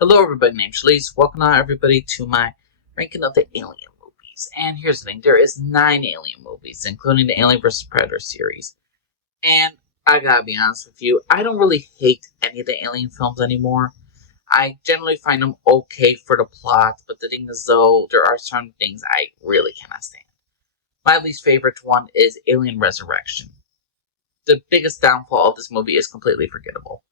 Hello everybody, named Shalise. Welcome on everybody to my ranking of the Alien movies. And here's the thing, there is 9 Alien movies, including the Alien vs. Predator series. And I gotta be honest with you, I don't really hate any of the Alien films anymore. I generally find them okay for the plot, but the thing is though, there are certain things I really cannot stand. My least favorite one is Alien Resurrection. The biggest downfall of this movie is completely forgettable.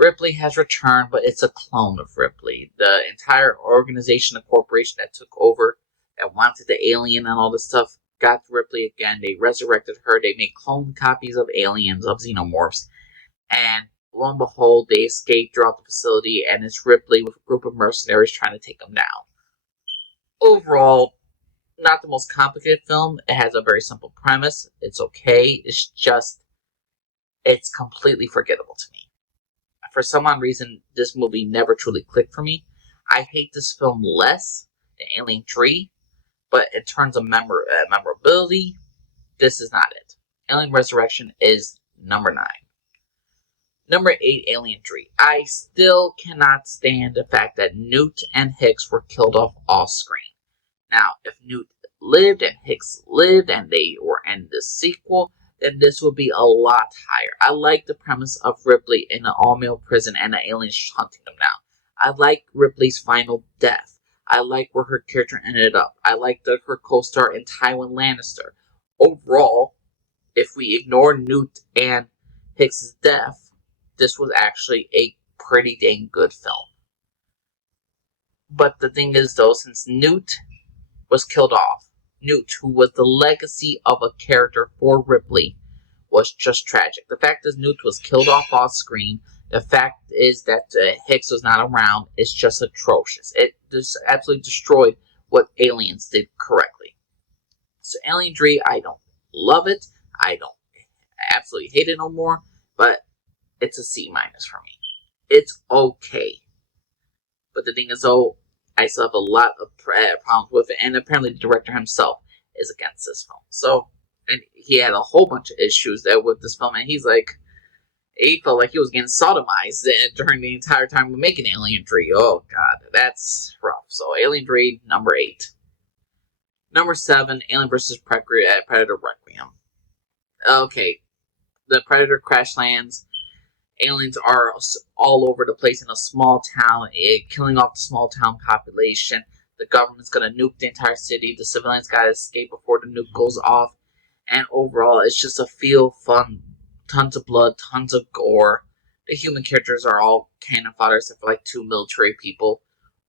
Ripley has returned, but it's a clone of Ripley. The entire organization, the corporation that took over, that wanted the alien and all this stuff, got Ripley again. They resurrected her. They made clone copies of aliens, of xenomorphs. And lo and behold, they escaped throughout the facility, and it's Ripley with a group of mercenaries trying to take them down. Overall, not the most complicated film. It has a very simple premise. It's okay. It's completely forgettable to me. For some odd reason, this movie never truly clicked for me. I hate this film less than Alien 3, but in terms of memorability, this is not it. Alien Resurrection is number 9. Number 8, Alien 3. I still cannot stand the fact that Newt and Hicks were killed off screen. Now, if Newt lived and Hicks lived and they were in the sequel, then this would be a lot higher. I like the premise of Ripley in an all-male prison and the aliens hunting them down. I like Ripley's final death. I like where her character ended up. I like her co-star in Tywin Lannister. Overall, if we ignore Newt and Hicks' death, this was actually a pretty dang good film. But the thing is though, since Newt was killed off, Newt, who was the legacy of a character for Ripley, was just tragic. The fact is Newt was killed off screen. The fact is that Hicks was not around. It's just atrocious. It just absolutely destroyed what Aliens did correctly. So Alien 3, I don't love it. I don't absolutely hate it no more. But it's a C- for me. It's okay. But the thing is though, I still have a lot of problems with it, and apparently the director himself is against this film. So, and he had a whole bunch of issues there with this film, and he felt like he was getting sodomized during the entire time of making Alien 3. Oh god, that's rough. So, Alien 3, number 8. Number 7, Alien vs. Predator Requiem. Okay, the Predator crash lands. Aliens are all over the place in a small town, killing off the small town population. The government's gonna nuke the entire city. The civilians gotta escape before the nuke goes off. And overall, it's just a fun, tons of blood, tons of gore. The human characters are all cannon fodder except for like 2 military people.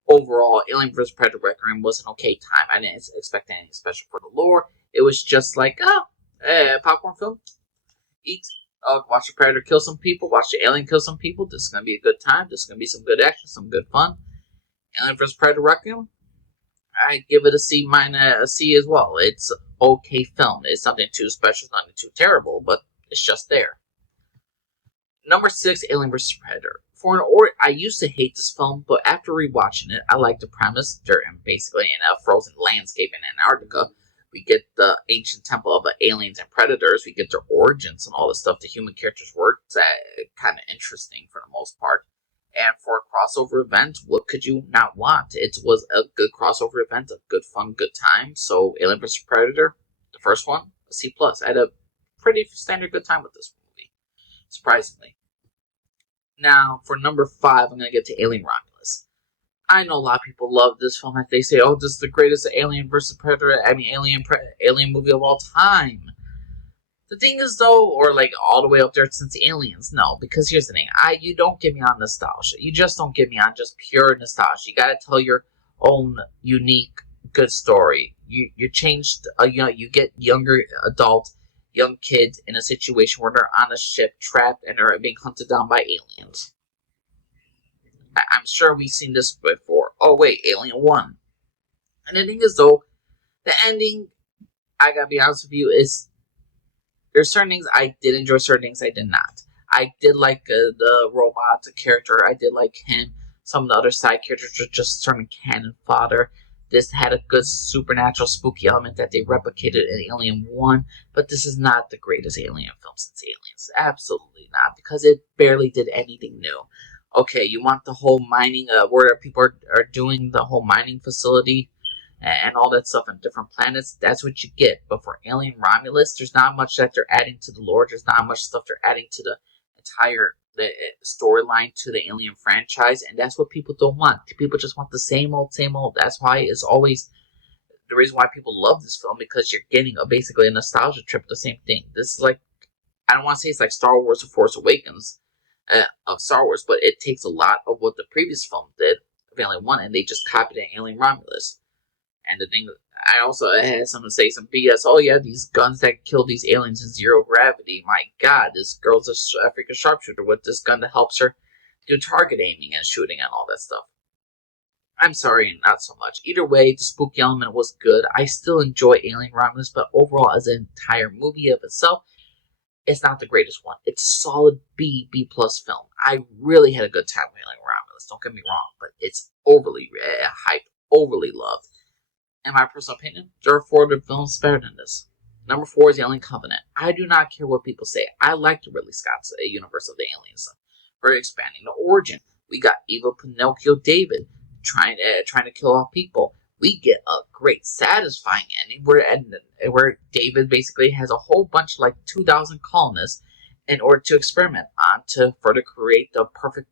Overall, Alien vs. Predator Requiem was an okay time. I didn't expect anything special for the lore. It was just like, popcorn film. Eat. Watch the Predator kill some people, watch the Alien kill some people. This is going to be a good time. This is going to be some good action, some good fun. Alien vs. Predator Requiem, I give it a C as well. It's an okay film. It's nothing too special, nothing too terrible, but it's just there. Number 6, Alien vs. Predator. I used to hate this film, but after rewatching it, I like the premise. They're basically in a frozen landscape in Antarctica. We get the ancient temple of the aliens and predators. We get their origins and all the stuff the human characters work. It's kind of interesting for the most part. And for a crossover event, what could you not want? It was a good crossover event, a good fun, good time. So Alien vs. Predator, the first one, a C+. I had a pretty standard good time with this movie, surprisingly. Now, for number 5, I'm going to get to Alien Romulus. I know a lot of people love this film. They say, oh, this is the greatest Alien vs. Predator, Alien movie of all time. The thing is, though, or like all the way up there since Aliens, no, because here's the thing. You don't get me on nostalgia. You just don't get me on just pure nostalgia. You gotta tell your own unique, good story. You changed, you get younger young kids in a situation where they're on a ship, trapped, and they're being hunted down by aliens. I'm sure we've seen this before. Oh, wait, Alien 1. And the thing is, though, the ending, I gotta be honest with you, is there's certain things I did enjoy, certain things I did not. I did like the robot character. I did like him. Some of the other side characters were just certain cannon fodder. This had a good supernatural spooky element that they replicated in Alien 1, but this is not the greatest Alien film since Aliens. Absolutely not, because it barely did anything new. Okay, you want the whole mining, where people are doing the whole mining facility and all that stuff on different planets. That's what you get. But for Alien Romulus, there's not much that they're adding to the lore. There's not much stuff they're adding to the entire storyline to the Alien franchise, and that's what people don't want. People just want the same old, same old. That's why it's always the reason why people love this film, because you're getting basically a nostalgia trip. The same thing. This is like, I don't want to say it's like Star Wars: The Force Awakens of Star Wars, but it takes a lot of what the previous film did of Alien One, and they just copied it in Alien Romulus. And the thing, I also had someone say some BS. Oh yeah, these guns that kill these aliens in zero gravity. My God, this girl's a freaking sharpshooter with this gun that helps her do target aiming and shooting and all that stuff. I'm sorry, not so much. Either way, the spooky element was good. I still enjoy Alien Romulus, but overall, as an entire movie of itself, it's not the greatest one. It's a solid B plus film. I really had a good time with Alien Romulus. Don't get me wrong, but it's overly hyped, overly loved. In my personal opinion, there are 4 other films better than this. Number 4 is Alien Covenant. I do not care what people say. I like the Ridley Scott's universe of the aliens. We're expanding the origin. We got evil Pinocchio David trying to kill off people. We get a great, satisfying ending where David basically has a whole bunch, like 2,000 colonists, in order to experiment on to further create the perfect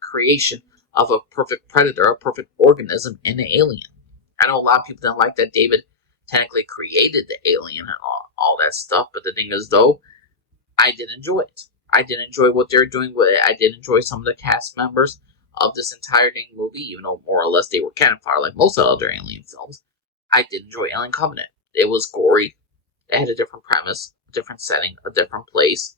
creation of a perfect predator, a perfect organism in an alien. I know a lot of people don't like that David technically created the alien and all that stuff, but the thing is, though, I did enjoy it. I did enjoy what they were doing with it. I did enjoy some of the cast members of this entire dang movie, even though more or less they were cannon fodder like most of the other Alien films. I did enjoy Alien Covenant. It was gory. It had a different premise, a different setting, a different place.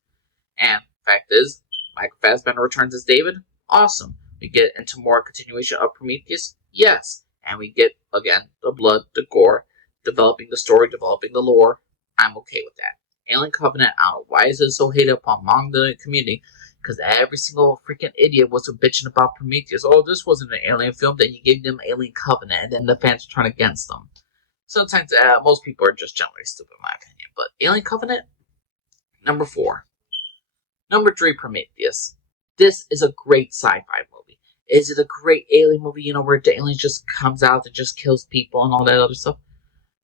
And fact is, Michael Fassbender returns as David. Awesome. We get into more continuation of Prometheus. Yes. And we get, again, the blood, the gore, developing the story, developing the lore. I'm okay with that. Alien Covenant, I don't know why is it so hated upon among the community, because every single freaking idiot was bitching about Prometheus. Oh, this wasn't an alien film, then you gave them Alien Covenant, and then the fans turn against them. Sometimes, most people are just generally stupid, in my opinion. But Alien Covenant, number 4. Number 3, Prometheus. This is a great sci-fi movie. Is it a great alien movie, where the alien just comes out and just kills people and all that other stuff?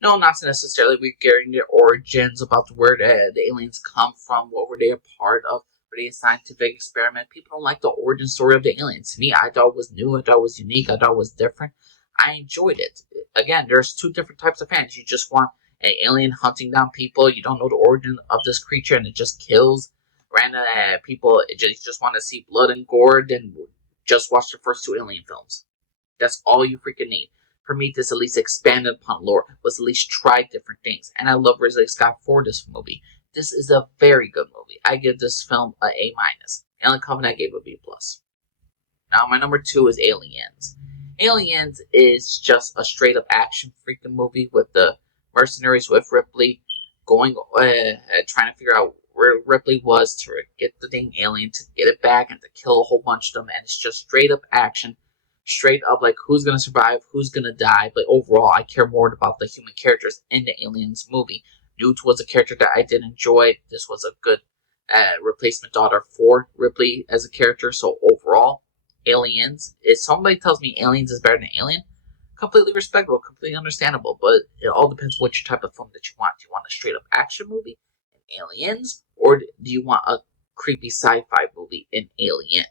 No, not necessarily. We're getting their origins, about where the aliens come from, what were they a part of, were they a scientific experiment? People don't like the origin story of the aliens. To me, I thought it was new, I thought it was unique, I thought it was different. I enjoyed it. Again, there's 2 different types of fans. You just want an alien hunting down people, you don't know the origin of this creature, and it just kills random people. You just want to see blood and gore, then just watch the first 2 Alien films. That's all you freaking need. Prometheus at least expanded upon lore, was at least tried different things, and I love Ridley Scott for this movie. This is a very good movie. I give this film a A-. Alien Covenant, I gave a B+. Now, my number 2 is Aliens. Aliens is just a straight-up action freaking movie with the mercenaries with Ripley going, trying to figure out where Ripley was to get the dang alien, to get it back, and to kill a whole bunch of them, and it's just straight-up action. Straight up, like, who's going to survive, who's going to die, but overall, I care more about the human characters in the Aliens movie. Newt was a character that I did enjoy. This was a good replacement daughter for Ripley as a character, so overall, Aliens, if somebody tells me Aliens is better than Alien, completely respectable, completely understandable, but it all depends what type of film that you want. Do you want a straight-up action movie in Aliens, or do you want a creepy sci-fi movie in Alien?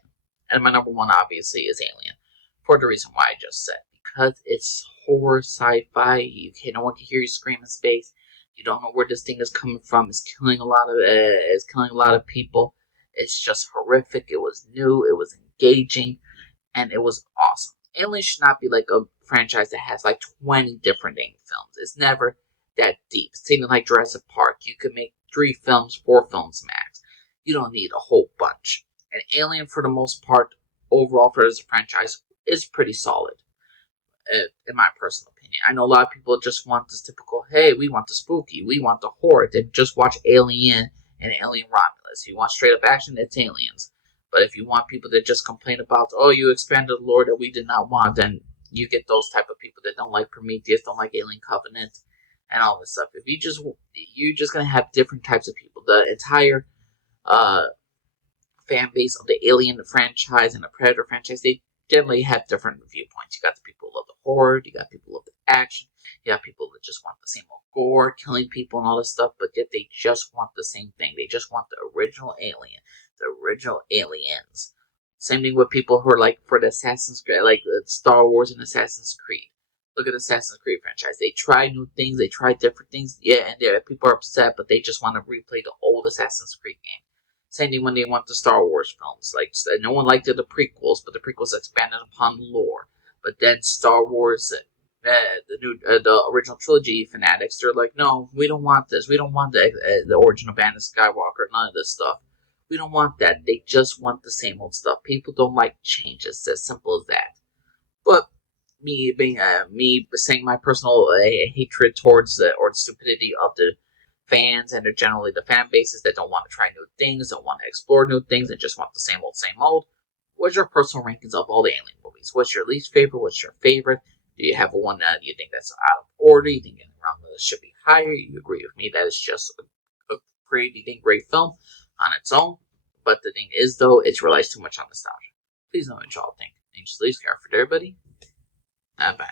And my number 1, obviously, is Alien. For the reason why I just said. Because it's horror sci-fi, no one can hear you scream in space. You don't know where this thing is coming from. It's killing a lot of people. It's just horrific. It was new. It was engaging, and it was awesome. Alien should not be like a franchise that has like 20 different films. It's never that deep. It's even like Jurassic Park. You could make 3 films, 4 films max. You don't need a whole bunch. And Alien, for the most part, overall for this franchise, is pretty solid, in my personal opinion. I know a lot of people just want this typical, hey, we want the spooky, we want the horror, then just watch Alien and Alien Romulus. If you want straight up action, it's Aliens. But if you want people that just complain about, oh, you expanded the lore that we did not want, then you get those type of people that don't like Prometheus, don't like Alien Covenant, and all this stuff. If you're just gonna have different types of people. The entire fan base of the Alien franchise and the Predator franchise, they generally have different viewpoints. You got the people who love the horror, you got people who love the action, you got people that just want the same old gore, killing people and all this stuff, but yet they just want the same thing. They just want the original Alien, the original Aliens. Same thing with people who are like for the Assassin's Creed, like Star Wars and Assassin's Creed. Look at the Assassin's Creed franchise. They try new things, they try different things, yeah, and people are upset, but they just want to replay the old Assassin's Creed game. Same thing when they want the Star Wars films. Like, no one liked the prequels, but the prequels expanded upon the lore. But then Star Wars, the original trilogy fanatics, they're like, no, we don't want this. We don't want the origin of Anakin Skywalker, none of this stuff. We don't want that. They just want the same old stuff. People don't like changes. It's as simple as that. But me saying my personal hatred towards or the stupidity of the fans, and they're generally the fan bases that don't want to try new things, don't want to explore new things, and just want the same old. What's your personal rankings of all the Alien movies? What's your least favorite? What's your favorite? Do you have one that you think that's out of order? You think Romulus should be higher? You agree with me that it's just a pretty great film on its own. But the thing is, though, it relies too much on nostalgia. Please know what y'all think. And just leave care for everybody. Bye.